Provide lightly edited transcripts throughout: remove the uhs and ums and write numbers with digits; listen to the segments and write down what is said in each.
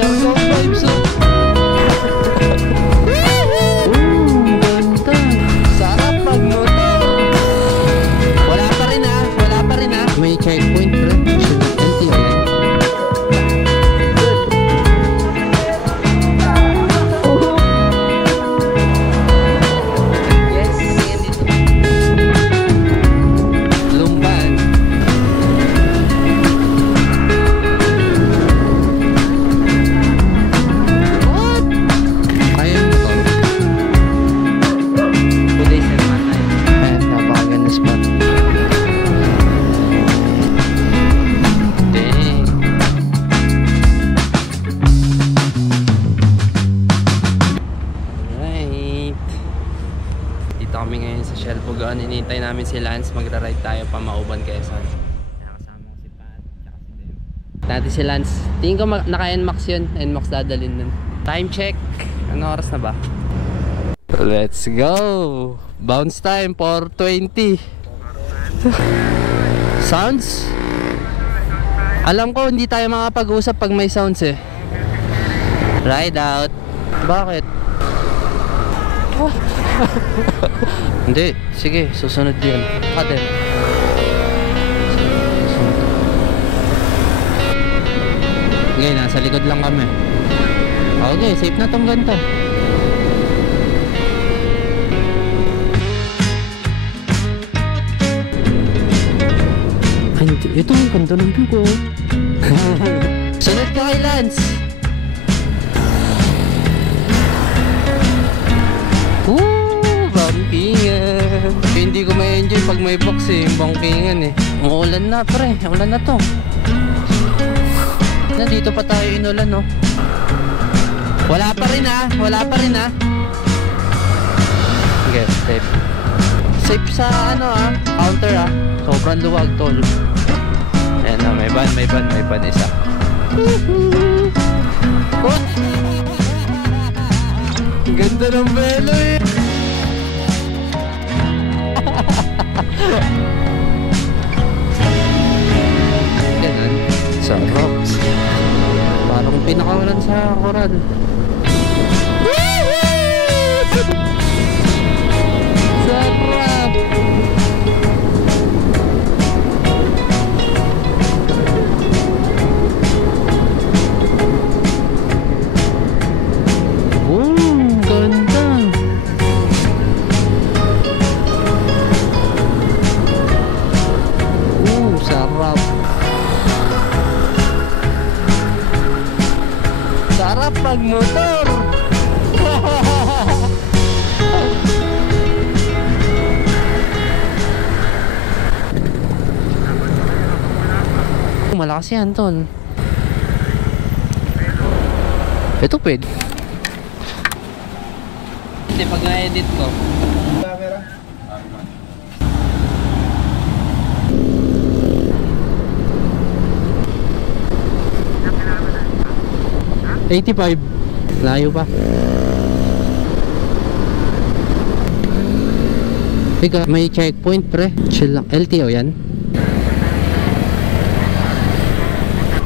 Siargao vibes oh. Ganda. Sarap magmotor. Wala pa rin ah. Wala pa rin ah. May checkpoint pre. LTO yan. Hinihintay namin si Lance, magra-ride tayo pa Mauban, Quezon. Kasama ko si Pat, tsaka si Dem. Dati si Lance, tingin ko naka-NMAX yun. NMAX dadalhin nun. Time check. Ano oras na ba? Let's go! Bounce time, 4:20. Sounds? Alam ko hindi tayo makapag-usap pag may sounds eh. Ride out. Bakit? Hindi, sige, susunod yan. Kaden. Okay, nasa likod lang kami. Okay, safe na tong ganito. Ito ang ganda ng view ko. Sunod ka kay Lance. Bangkingan. Hindi ko ma-enjoy pag may box eh, yung bangkingan eh. Umuulan na pre, ulan na to. Nandito pa tayo inulan no. Wala pa rin ah, wala pa rin ah. Okay, safe. Safe sa ano ah, counter ah. Sobrang luwag tol. Ayan na, may van isa. Oh! Ganda ng velo eh. Ganun. Sarap. Parang pinakawalan sa koral. Sarap. Ganda. Sarap. Sarap magmotor. Malakas yan tol. Ito pwede. Hindi pag na-edit ko. Camera. 85. Layo pa. Teka, may checkpoint pre. Chill lang. LTO yan.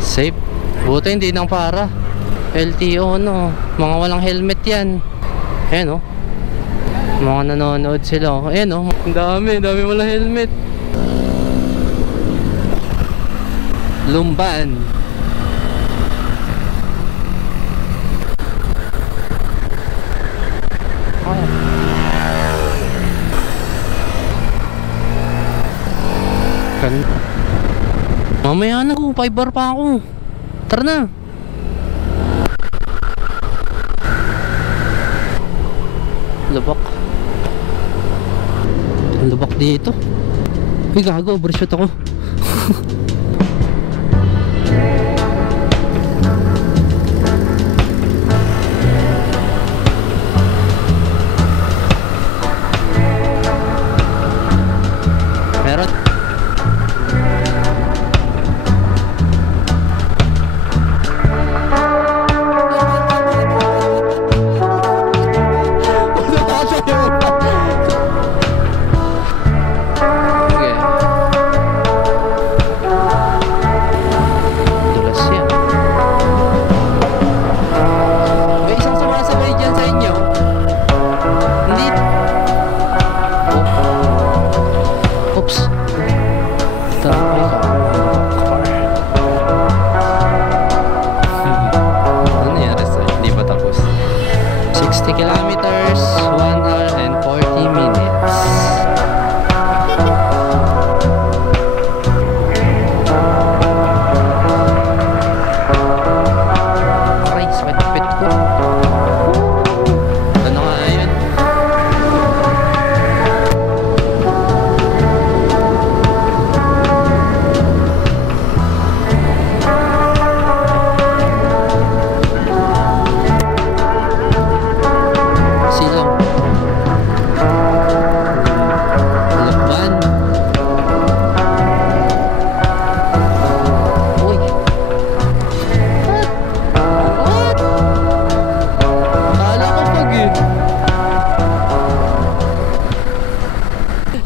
Safe. Buti hindi nang para. LTO no. Mga walang helmet yan. Ayan o. Mga nanonood sila. Ayan o. Ang dami walang helmet. Lumban. Mamaya na ko, 5 bar pa ako. Tara na. Lubak. Lubak dito. Ay gago, overshoot ako.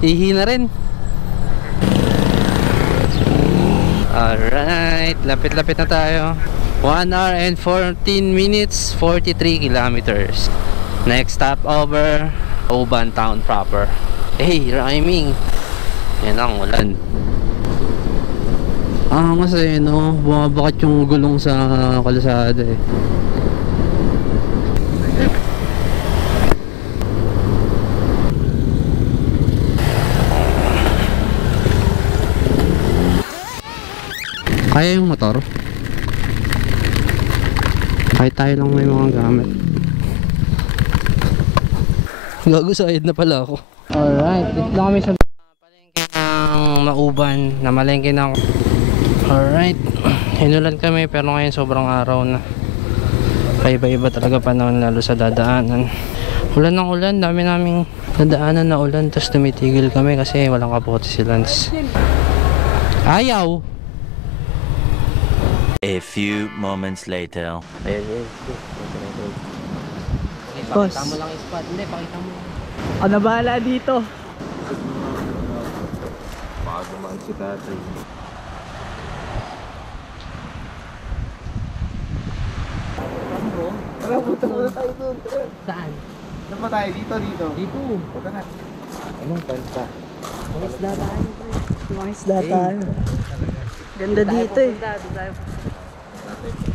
Ihi na rin. Alright, lapit-lapit na tayo. 1 hour and 14 minutes, 43 kilometers. Next stop over, Oban Town proper. Hey, rhyming. Yan ang ulan. Kasi no, bumabakat yung gulong sa kalsada eh. Kaya yung motor? Kahit tayo lang may mga gamit. Gago, side na pala ako. Alright, dito na kami sa palengke ng Mauban. Namalengke na ako. Alright, hinulan kami pero ngayon sobrang araw na. Paiba-iba talaga panahon lalo sa dadaanan. Ulan ng ulan, dami naming dadaanan na ulan. Tapos tumitigil kami kasi walang kapote si Lance. Ayaw! A few moments later. Ayun. Boss. Pakita mo lang yung spot. Hindi, pakita mo. Ako na bahala dito. Baka dumaan si tatay. Tara, punta muna tayo doon. Saan? Saan ba tayo? Dito. Dito. Punta na. Anong kanta? Mga isda tayo. Mga isda tayo. Ganda dito eh.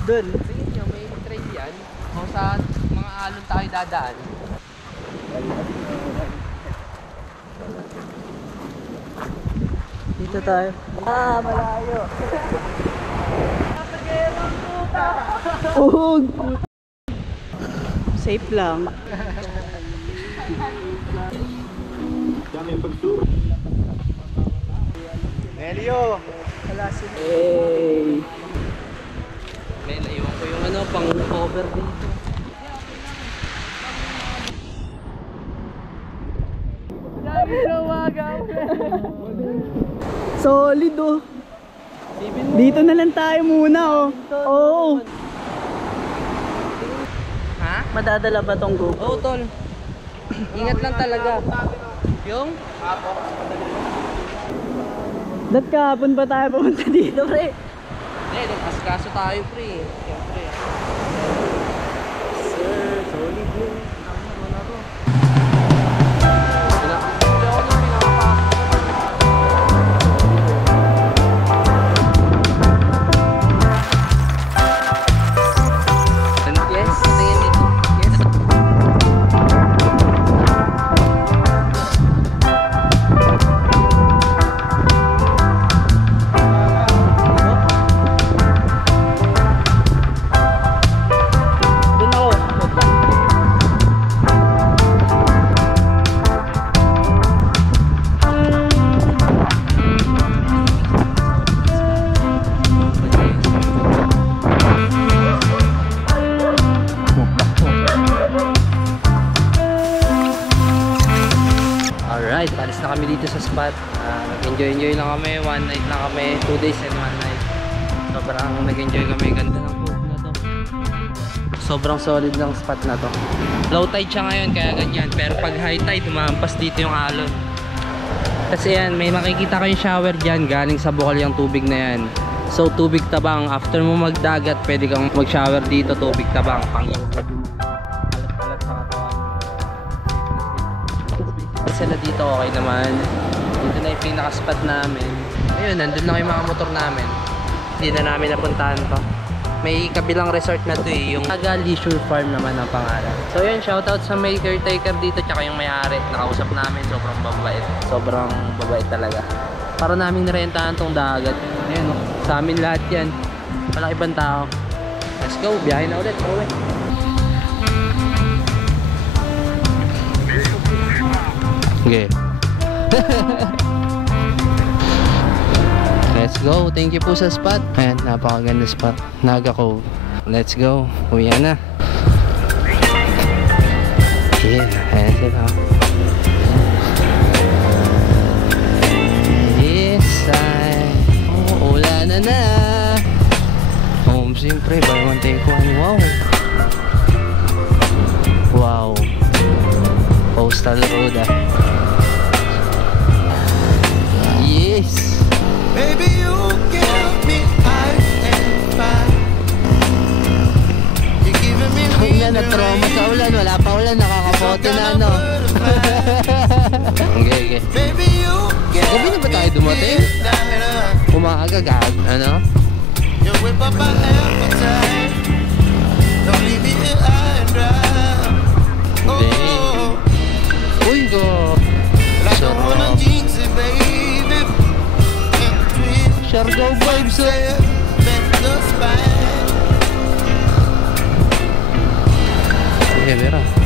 Doon. Tingin nyo, may trail yan. Kung sa mga alon tayo dadaan. Dito tayo. Malayo. Uhog. Safe lang. Nelio! Hey. May naiwan ko yung pang cover dito. Solid oh. Dito na lang tayo muna oh. Oo. Ha? Madadala ba tong GoPro? Oo, tol. Ingat lang talaga. Yung? Dat kahapon pa tayo pumunta dito pre. Hindi, nag-askaso tayo, pre. Siyempre. Sir, solid yun. Alright, palis na kami dito sa spot. Nag-enjoy lang kami, 1 night lang kami, 2 days and 1 night. Sobrang nag-enjoy kami, ganda ng food na to. Sobrang solid ng spot na to. Low tide siya ngayon kaya ganyan, pero pag high tide tumampas dito yung alon. Kasi yan, may makikita kayong shower dyan, galing sa bukal yung tubig na yan. So tubig tabang, after mo magdagat pwede kang mag-shower dito, tubig tabang, pang-iugot mo. Sila dito okay naman. Dito na yung pinaka-spot namin. Ayun, nandun lang yung mga motor namin. Hindi na namin napuntahan to. May kabilang resort na to eh, yung Naga Leisure Farm naman ang pangalan. So yun, shoutout sa may caretaker dito tsaka yung may-ari. Nakausap namin, sobrang babait. Sobrang babait talaga. Para namin nirentahan tong dagat. Ayun, sa amin lahat yan. Walang ibang tao. Let's go, biyahe na ulit. Pauwi. Okay. Let's go. Thank you po sa spot. Ayan, napakaganda spot. Naga Cove. Let's go. Uwi na. Yeah, ayan sila. Yes, ulan na. Home, siyempre. Buy one, take one. Wow. Wow. Postal road naman, wala pa ulan, nakakapote na ano. Okay. Gabi na ba tayo dumating? Umaaga gag, ano? Hindi. Uy, go. Shargo vibes, Sige, Vera.